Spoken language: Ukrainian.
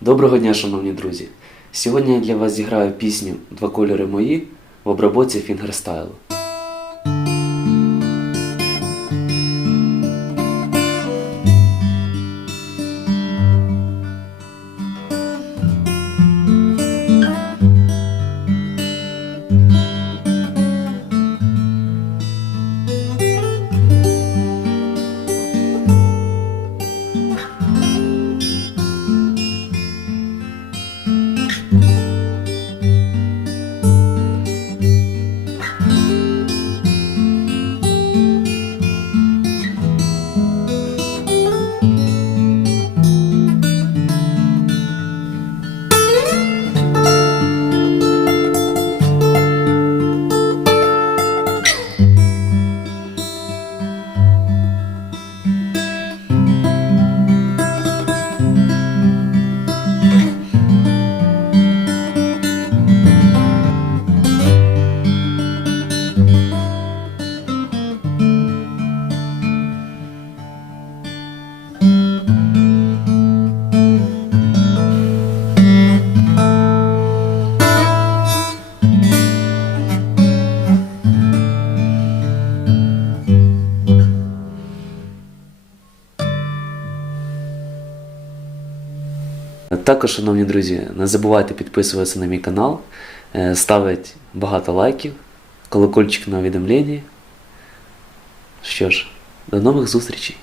Доброго дня, шановні друзі! Сьогодні я для вас зіграю пісню Два кольори мої в обработці фінгерстайлу. Також, шановні друзі, не забувайте підписуватися на мій канал, е, ставити багато лайків, колокольчик на увідомлення. Що ж, до нових зустрічей!